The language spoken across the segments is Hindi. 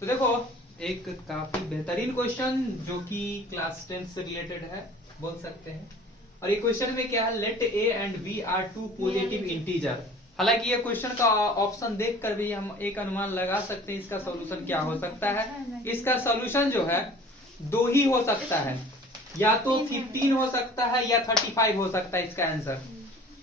तो देखो एक काफी बेहतरीन क्वेश्चन जो कि क्लास 10 से रिलेटेड है बोल सकते हैं। और ये क्वेश्चन में क्या है, let A and B are two positive integer. हालांकि ये क्वेश्चन का ऑप्शन देखकर भी हम एक अनुमान लगा सकते हैं इसका सॉल्यूशन क्या हो सकता है। इसका सॉल्यूशन जो है दो ही हो सकता है, या तो 15 हो सकता है या 35 हो सकता है इसका आंसर।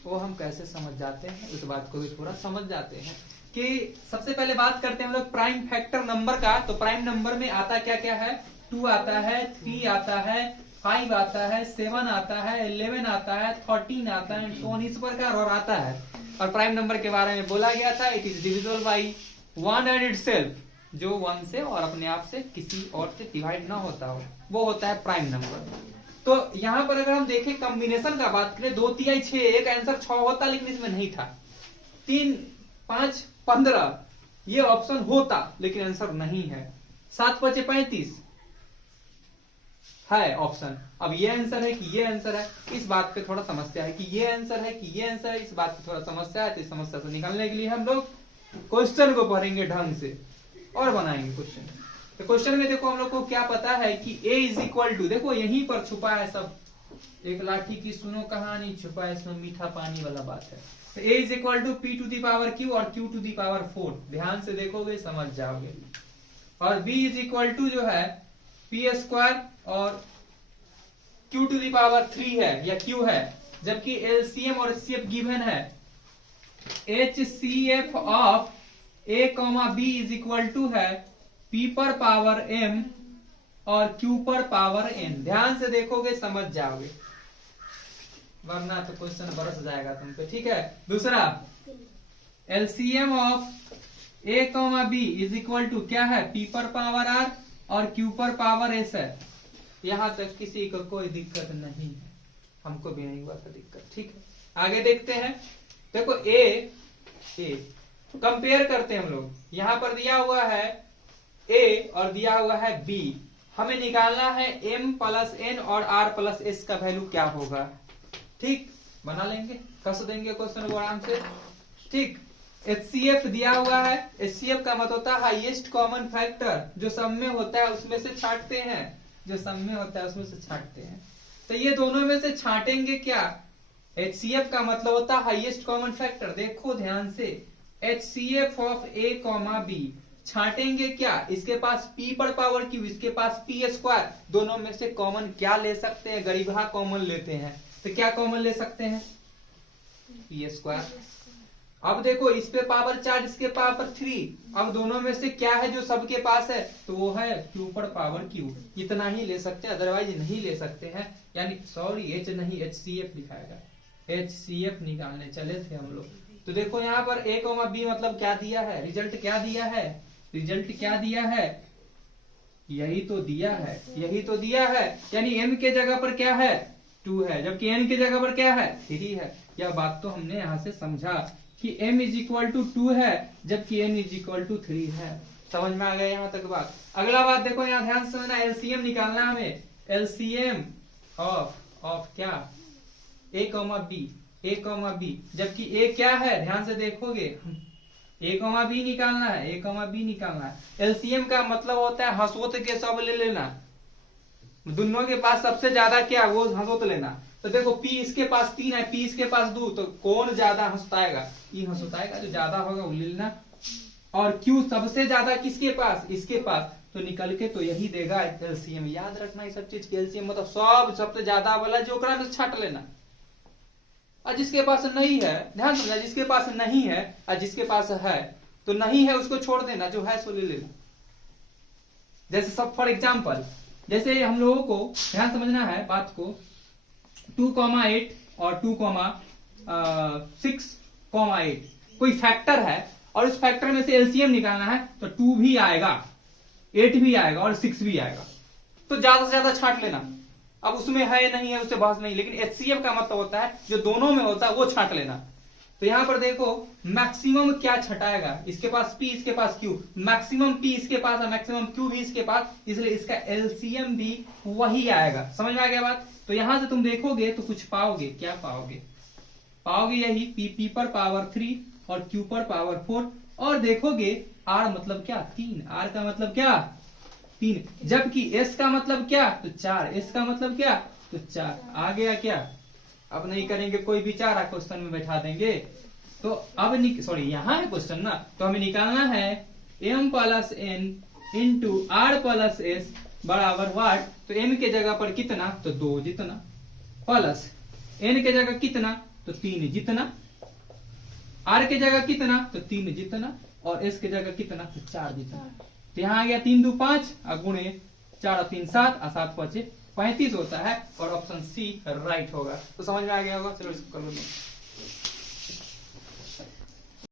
वो हम कैसे समझ जाते हैं उस बात को भी थोड़ा समझ जाते हैं कि सबसे पहले बात करते हैं हम लोग प्राइम फैक्टर नंबर का। तो प्राइम नंबर में आता क्या क्या है, 2 आता है, 3 आता है, 5 आता है, 7 आता है, 11 आता है, 13 आता है, so on इस प्रकार और आता है। और प्राइम नंबर के बारे में बोला गया था it is divisible by 1 and itself, जो 1 से और अपने आप से किसी और से डिवाइड ना होता हो, वो होता है प्राइम नंबर। तो यहाँ पर अगर हम देखें कॉम्बिनेशन का बात करें, 2 3 6 एक आंसर 6 होता, लेकिन इसमें नहीं था। 3 5 15 ये ऑप्शन होता लेकिन आंसर नहीं है। 7 5 35 है ऑप्शन। अब ये आंसर है कि ये आंसर है, इस बात पे थोड़ा समस्या है कि ये आंसर है कि ये आंसर है, इस बात पे थोड़ा समस्या है। तो इस समस्या से निकालने के लिए हम लोग क्वेश्चन को पढ़ेंगे ढंग से और बनाएंगे क्वेश्चन। तो क्वेश्चन में देखो हम लोग को क्या पता है कि a इज इक्वल टू, देखो यहीं पर छुपा है सब, एक लाठी की सुनो कहानी, छुपा है इसमें मीठा पानी वाला बात है। तो a is equal to p to the power q और q टू दी पावर 4, ध्यान से देखोगे समझ जाओगे। और b इज इक्वल टू जो है p स्क्वायर और q टू दी पावर 3 है या q है, जबकि LCM और HCF गिवन है। HCF of a, b is equal to है p पर पावर m और q पर पावर n। ध्यान से देखोगे समझ जाओगे, वरना तो क्वेश्चन बरस जाएगा तुम पे, ठीक है। दूसरा LCM of a, b is equal to क्या है, p पर पावर r और q पर पावर s है। यहां तक किसी को कोई दिक्कत नहीं है, हमको भी नहीं हुआ था दिक्कत, ठीक है। आगे देखते हैं, देखो a कंपेयर करते हैं हम लोग। यहां पर दिया हुआ है a और दिया हुआ है b, हमें निकालना है m प्लस n और r प्लस s का वैल्यू क्या होगा। ठीक, बना लेंगे, कस देंगे क्वेश्चन को आराम से, ठीक। HCF दिया हुआ है, HCF का मतलब होता है हाईएस्ट कॉमन फैक्टर, जो सब में होता है उसमें से छांटते हैं, जो सब में होता है उसमें से छांटते हैं। तो ये दोनों में से छांटेंगे क्या, HCF का मतलब होता है हाईएस्ट कॉमन फैक्टर। देखो ध्यान से, HCF ऑफ a, b छांटेंगे क्या, इसके पास p पर पावर q, इसके पास p स्क्वायर, दोनों में से कॉमन क्या ले सकते हैं, गरीबा कॉमन लेते हैं। तो क्या कॉमन ले सकते हैं, p स्क्वायर। अब देखो इस पे पावर 4, इसके पावर 3, अब दोनों में से क्या है जो सबके पास है, तो वो है q पर पावर q। इतना ही ले सकते हैं, अदरवाइज नहीं ले सकते हैं। यानी सॉरी h नहीं, HCF दिखाएगा, HCF निकालने चले थे हम लोग। तो देखो यहाँ पर a, b मतलब क्या दिया है, रिजल्ट क्या दिया है, रिजल्ट क्या दिया है, यही तो दिया है, यही तो दिया है। यानी m के जगह पर क्या है, 2 है, जबकि n की जगह पर क्या है, 3 है। यह बात तो हमने यहाँ से समझा कि m इज इक्वल टू 2 है, जबकि n इज इक्वल टू 3 है। समझ में आ गया यहाँ तक बात। अगला बात देखो, यहाँ ध्यान से समझना, LCM निकालना हमें, LCM ऑफ क्या, a, b, जबकि a क्या है, ध्यान से देखोगे, a, b निकालना है, a, b निकालना है। LCM का मतलब होता है हंसोत के सब ले लेना, दोनों के पास सबसे ज्यादा क्या, वो हंसोत लेना। तो देखो p इसके पास 3 है, p इसके पास 2, तो कौन ज्यादा हंसताएगा, ये हंसताएगा, जो ज्यादा होगा वो ले लेना। और q सबसे ज्यादा किसके पास, इसके पास, तो निकल के तो यही देगा LCM। याद रखना ये सब चीज, LCM मतलब सब सबसे ज्यादा वाला जो ओकरा में छाट लेना। और जिसके पास नहीं है, ध्यान समझना, जिसके पास नहीं है और जिसके पास है, तो नहीं है उसको छोड़ देना, जो है सो ले लेना। जैसे सब फॉर एग्जाम्पल, जैसे हम लोगों को ध्यान समझना है बात को, 2,8 और 2,6,8 कोई फैक्टर है और उस फैक्टर में से LCM निकालना है, तो 2 भी आएगा, 8 भी आएगा और 6 भी आएगा। तो ज्यादा से ज्यादा छांट लेना। अब उसमें है नहीं है उससे बहस नहीं, लेकिन HCF का मतलब होता है जो दोनों में होता है वो छांट लेना। तो यहां पर देखो मैक्सिमम क्या छटाएगा, इसके पास p, इसके पास q, मैक्सिमम p इसके पास है, मैक्सिमम q भी इसके पास, इसलिए इसका LCM भी वही आएगा। समझ में आ गया बात। तो यहां से तुम देखोगे तो कुछ पाओगे, क्या पाओगे, पाओगे यही p पर पावर 3 और q पर पावर 4, और देखोगे आर मतलब क्या 3, आर का मतलब क्या 3, जबकि एस का मतलब क्या तो 4, एस का मतलब क्या तो 4। आ गया क्या? अब नहीं करेंगे कोई विचार, क्वेश्चन में बैठा देंगे। तो अब सॉरी यहाँ है क्वेश्चन ना, तो हमें निकालना है m plus n into R plus S बराबर वाट। तो m के जगह पर कितना तो 2 जितना, प्लस n के जगह कितना तो 3 जितना, r के जगह कितना तो 3 जितना, और s के जगह कितना तो 4 जितना। तो यहाँ आ गया 3 2 5 गुणे 4 और 3 7 और 7 5 35 होता है, और ऑप्शन सी राइट होगा। तो समझ में आ गया होगा, चलो इसको कर लो।